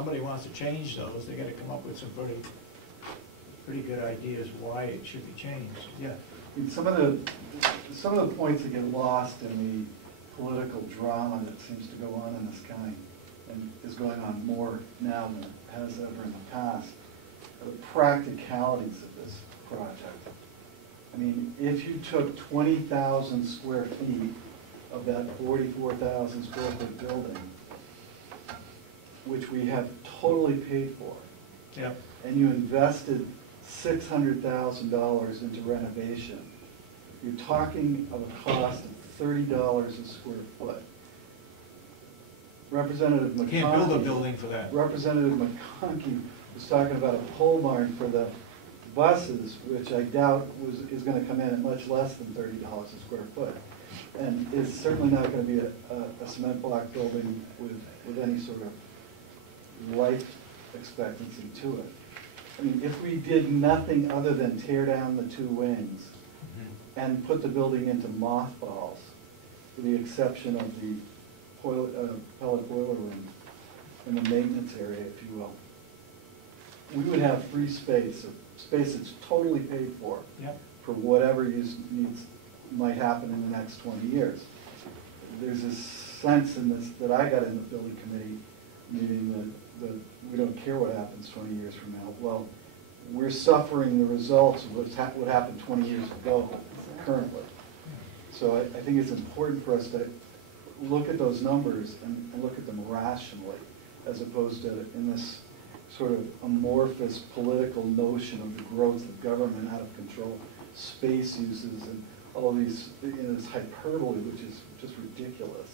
somebody wants to change those, they gotta come up with some pretty good ideas why it should be changed. Yeah. I mean, some of the points that get lost in the political drama that seems to go on in this county and is going on more now than it has ever in the past are the practicalities of this project. I mean, if you took 20,000 square feet of that 44,000 square foot building, which we have totally paid for, yeah, and you invested $600,000 into renovation, you're talking of a cost of $30 a square foot. Representative McConkey, can't build a building for that. Representative McConkey was talking about a pole barn for the buses, which I doubt is going to come in at much less than $30 a square foot, and is certainly not going to be a cement block building with any sort of life expectancy to it. I mean, if we did nothing other than tear down the two wings and put the building into mothballs, with the exception of the pellet boiler room and the maintenance area, if you will, we would have free space, or space that's totally paid for, yep, for whatever needs might happen in the next 20 years. There's this sense in this that I got in the building committee meeting that we don't care what happens 20 years from now. Well, we're suffering the results of what happened 20 years ago currently. So I think it's important for us to look at those numbers and look at them rationally, as opposed to in this sort of amorphous political notion of the growth of government out of control, space uses, and all these, this hyperbole, which is just ridiculous.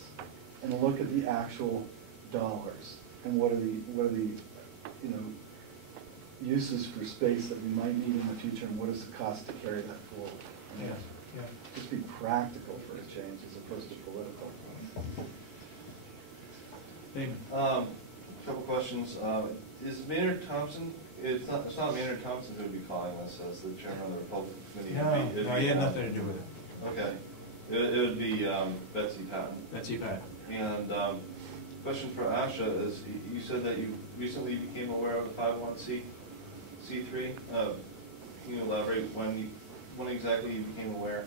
And look at the actual dollars and what are the uses for space that we might need in the future, and what is the cost to carry that forward. I mean, yeah. Just be practical for a change as opposed to political. Damon. Couple questions. Is Maynard Thompson? It's not Maynard Thompson who would be calling us as the chairman of the Republican Committee. No, he had nothing to do with it. Okay. It would be Betsy Patton. Betsy Patton. And question for Asha is: you said that you recently became aware of the 501c3. Can you elaborate when exactly you became aware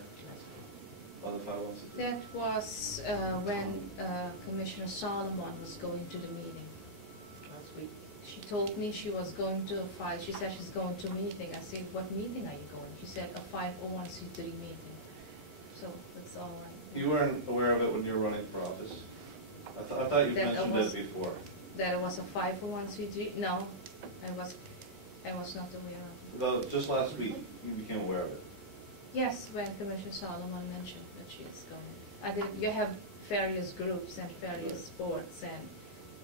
of the 501c3? That was when Commissioner Solomon was going to the meeting last week. She told me she was going to she said she's going to a meeting. I said, what meeting are you going? She said a 501c3 meeting. So that's all I know. You weren't aware of it when you were running for office? I thought you mentioned it before. That it was a 501c3? No, I was not aware of it. Well, just last week you became aware of it. Yes, when Commissioner Solomon mentioned that she is going. You have various groups and various boards, and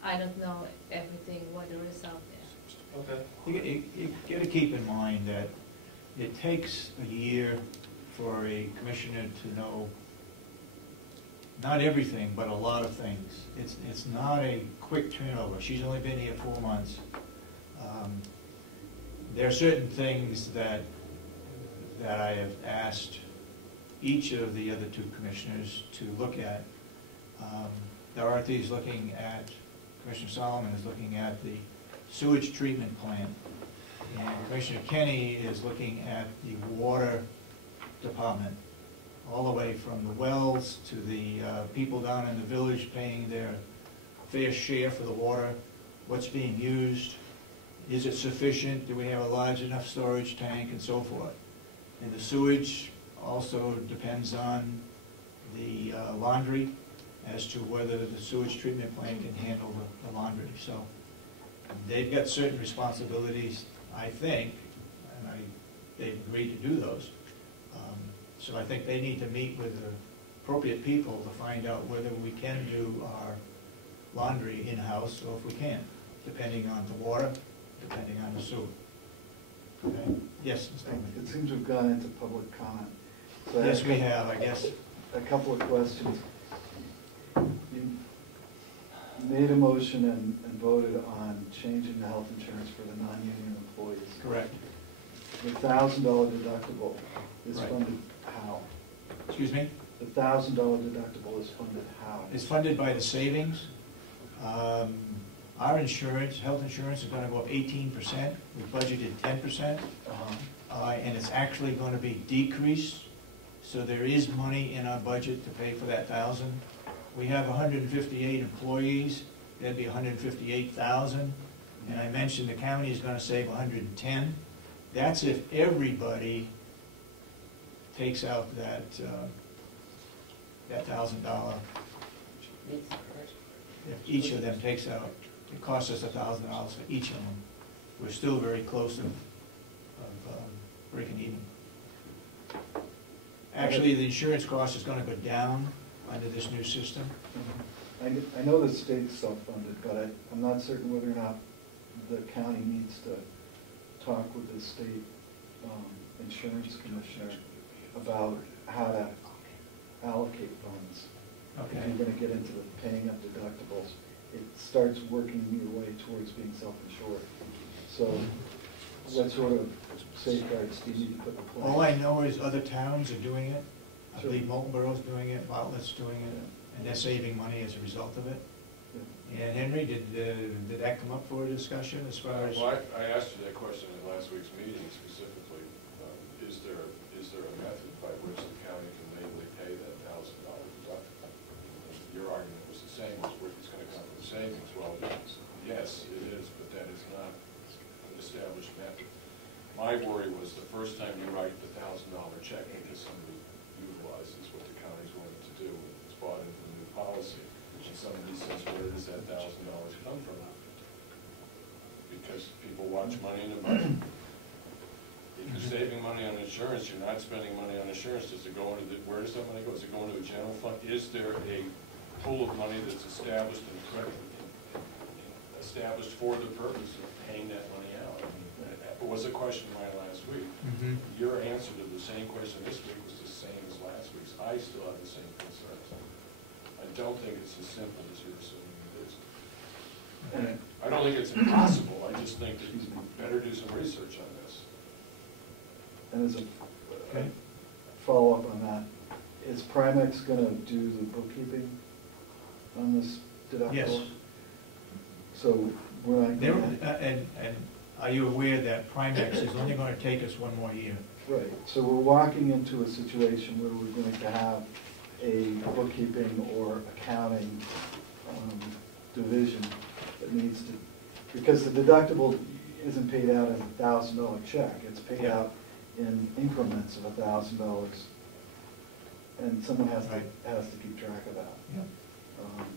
I don't know everything what there is out there. Okay. You got to keep in mind that it takes a year for a commissioner to know not everything, but a lot of things. It's not a quick turnover. She's only been here 4 months. There are certain things that I have asked each of the other two commissioners to look at. Dorothy's looking at, Commissioner Solomon is looking at the sewage treatment plant, and Commissioner Kenny is looking at the water department, all the way from the wells to the people down in the village paying their fair share for the water, what's being used, is it sufficient, do we have a large enough storage tank, and so forth. And the sewage also depends on the laundry, as to whether the sewage treatment plant can handle the laundry. So they've got certain responsibilities, I think, and they've agreed to do those. So I think they need to meet with the appropriate people to find out whether we can do our laundry in-house, or if we can't, depending on the water, depending on the sewer. Okay. Yes, Mr. Chairman. It seems we've gone into public comment. So Yes, we have, I guess. A couple of questions. You made a motion and voted on changing the health insurance for the non-union employees. Correct. The $1,000 deductible is Right. funded how? Excuse me? The $1,000 deductible is funded how? It's funded by the savings. Our insurance, health insurance is gonna go up 18%, we budgeted 10%, and it's actually gonna be decreased, so there is money in our budget to pay for that 1,000. We have 158 employees, that'd be 158,000, and I mentioned the county is gonna save 110. That's if everybody takes out that $1,000. If each of them takes out, it costs us $1,000 for each of them. We're still very close of breaking even. Actually, the insurance cost is gonna go down under this new system. I know the state's self-funded, but I'm not certain whether or not the county needs to talk with the state insurance commissioner about how to allocate funds. Okay. If you're gonna get into the paying up deductibles, it starts working your way towards being self-insured. So what sort of safeguards do you need to put in place? All I know is other towns are doing it. I Sure. believe Molten Borough's doing it, Bartlett's doing it, and they're saving money as a result of it. Yeah. And Henry, did that come up for a discussion as far as? Well, I asked you that question at last week's meeting specifically. Is there a method by which the county can legally pay that $1,000 deductible? Your argument was the same, it's going to come from savings. Well, yes, it is, but that is not an established method. My worry was the first time you write the $1,000 check because somebody utilizes what the county's willing to do, it's bought into the new policy, and somebody says, where does that $1,000 come from? Because people watch money in the budget. If you're saving money on insurance, you're not spending money on insurance. Does it go into the, where does that money go? Does it go into a general fund? Is there a pool of money that's established for the purpose of paying that money out? It was a question of mine last week. Mhm. Your answer to the same question this week was the same as last week's. I still have the same concerns. I don't think it's as simple as you're assuming it is. And I don't think it's impossible. I just think that you better do some research on this. And as a Okay. follow-up on that, is Primex gonna do the bookkeeping on this deductible? Yes. So we're not They're, gonna, and are you aware that Primex is only gonna take us one more year? right, so we're walking into a situation where we're going to have a bookkeeping or accounting division that needs to, because the deductible isn't paid out as $1,000 check, it's paid Yeah. out in increments of $1,000, and someone has Right. to keep track of that. Yeah.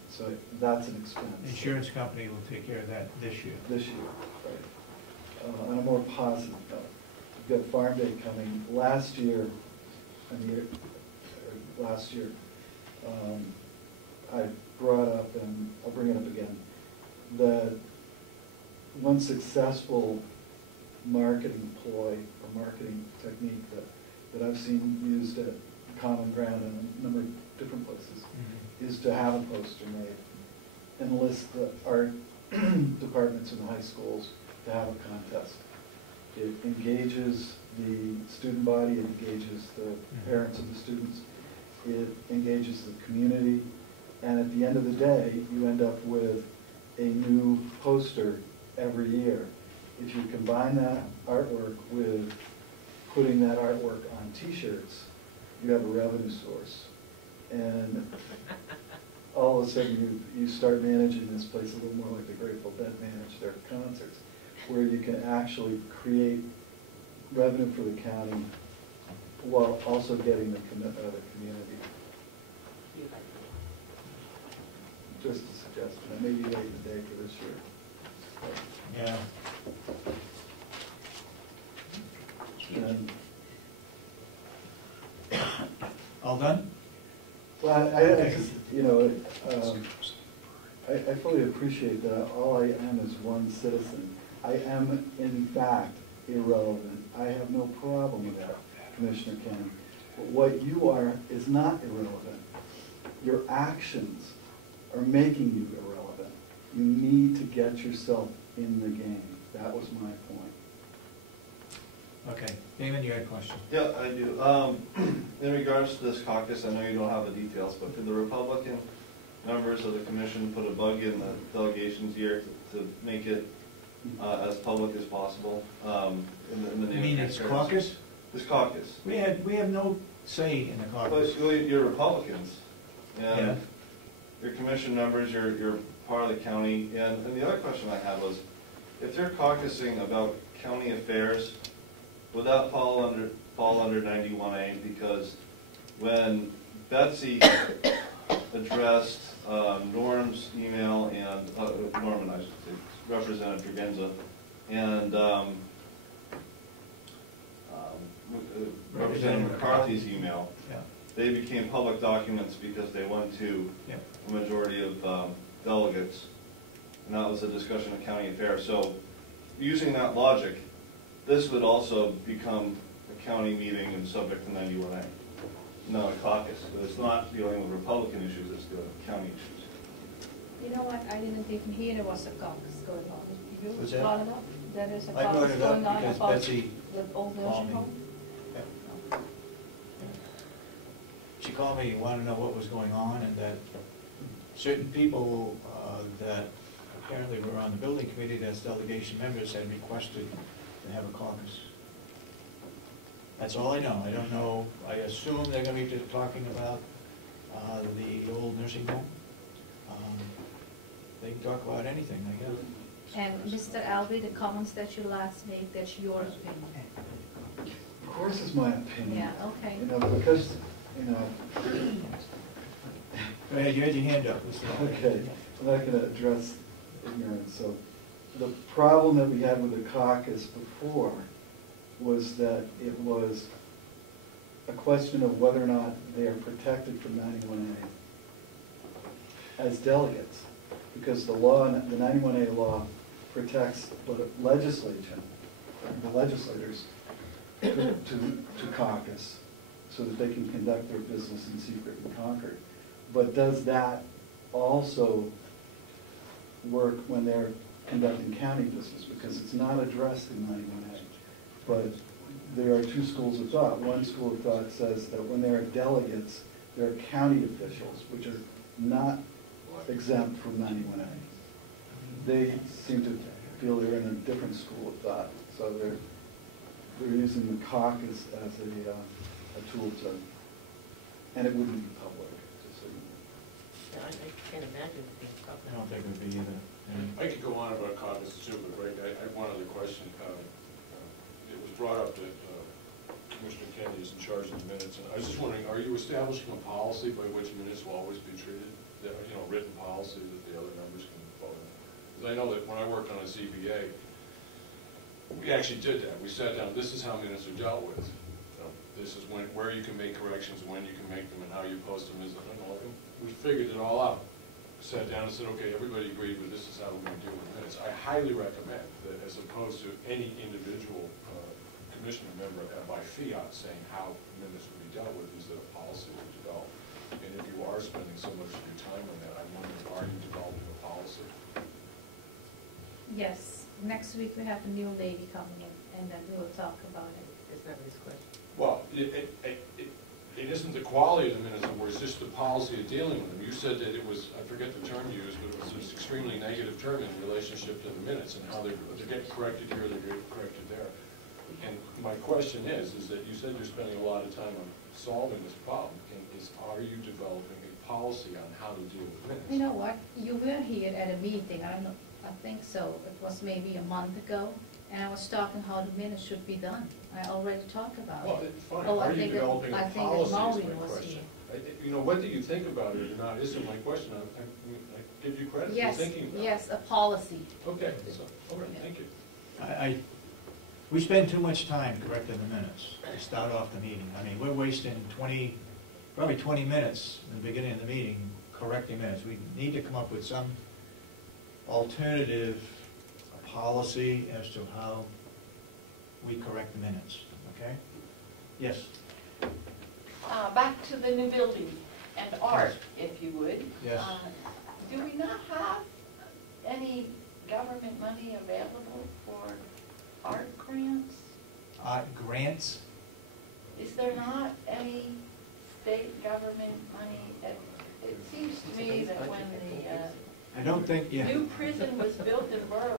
So that's an expense. The insurance company will take care of that this year. This year, right. On a more positive note, we've got Farm Day coming. Last year, I brought up, and I'll bring it up again, that one successful marketing ploy or marketing technique that I've seen used at Common Ground in a number of different places is to have a poster made, enlist the art departments in the high schools to have a contest. It engages the student body, it engages the parents of the students, it engages the community, and at the end of the day, you end up with a new poster every year. If you combine that artwork with putting that artwork on t-shirts, you have a revenue source. And all of a sudden, you start managing this place a little more like the Grateful Dead manage their concerts, where you can actually create revenue for the county while also getting the commitment of the community. Just a suggestion. I may be late in the day for this year. Yeah. And, All done? well, I just, you know, I fully appreciate that all I am is one citizen. I am, in fact, irrelevant. I have no problem with that, Commissioner Kenny. But what you are is not irrelevant. Your actions are making you irrelevant. You need to get yourself in the game. That was my point. Okay. Damon, you had a question? Yeah, I do. In regards to this caucus, I know you don't have the details, but could the Republican members of the commission put a bug in the delegation's ear to make it as public as possible, in the You name mean of it's transparency. caucus? This caucus. We have no say in the caucus. Well, you're Republicans, Yeah. and you're commission members, you're part of the county, and the other question I had was, if they're caucusing about county affairs, would that fall under 91A? Because when Betsy addressed Norm's email and, Norman, I should say, Representative Tregenza, and Representative McCarthy's email, Yeah. they became public documents because they went to Yeah. a majority of delegates, and that was a discussion of county affairs. So, using that logic, this would also become a county meeting and subject to 91A. No, a caucus. It's not dealing with Republican issues, it's dealing with county issues. You know what, I didn't even hear there was a caucus going on. You What's that? brought it up? There is a I brought caucus it up going on because about Betsy the old called nursing me. home? Yeah. She called me, wanted to know what was going on, and that certain people that apparently were on the building committee, that's delegation members, had requested to have a caucus. That's all I know. I don't know, I assume they're gonna be talking about the old nursing home. They can talk about anything, I guess. And Mr. Albee, the comments that you last made, that's your opinion? Of course it's my opinion. Yeah, okay. You know, because, you know, Go ahead, you had your hand up. Mr. Albee. okay, I'm not gonna address ignorance. So the problem that we had with the caucus before was that it was a question of whether or not they are protected from 91A as delegates. Because the law, the 91A law protects the legislature, the legislators to caucus so that they can conduct their business in secret in Concord. But does that also work when they're conducting county business? Because it's not addressed in 91A. But there are two schools of thought. One school of thought says that when there are delegates, there are county officials, which are not exempt from 91A. They seem to feel they're in a different school of thought. So they're using the caucus as a tool to, and it wouldn't be public, just so you know. I can't imagine it being I public. don't think it would be either. I could go on about caucus too, but Greg, I have one other question. It was brought up that Commissioner Kennedy is in charge of the minutes, and I was just wondering, are you establishing a policy by which minutes will always be treated? That, you know, written policy that the other members can follow? Because I know that when I worked on a ZBA, we actually did that. We sat down, this is how minutes are dealt with. This is where you can make corrections, when you can make them, and how you post them. We figured it all out. Sat down and said, okay, everybody agreed with this is how we're going to deal with minutes. I highly recommend that, as opposed to any individual commissioner member by fiat saying how minutes will be dealt with, is that a policy will develop. And if you are spending so much of your time on that, I'm wondering, are you developing a policy? Yes, next week we have a new lady coming in, and then we will talk about it. Is that his question? Well, it isn't the quality of the minutes, or it's just the policy of dealing with them. You said that it was, I forget the term you used, but it was an extremely negative term in relationship to the minutes and how they're getting corrected here, they're getting corrected there. And my question is that you said you're spending a lot of time on solving this problem. Are you developing a policy on how to deal with minutes? You know what, you were here at a meeting, I think so, it was maybe a month ago, and I was talking how the minutes should be done. I already talked about Well, it. fine. Oh, Are you developing a policy is my Maureen was question. here. You know, whether you think about it or not isn't my question. I give you credit for Yes, thinking about it. yes, a policy. Okay, so, all right, thank you. We spend too much time correcting the minutes to start off the meeting. I mean, we're wasting probably 20 minutes in the beginning of the meeting correcting minutes. We need to come up with some alternative policy as to how we correct the minutes, okay? Yes? Back to the new building and art, if you would. Yes. Do we not have any government money available for art grants? Grants? Is there not any state government money? It seems to me that when I don't think, yeah. New prison was built in Borough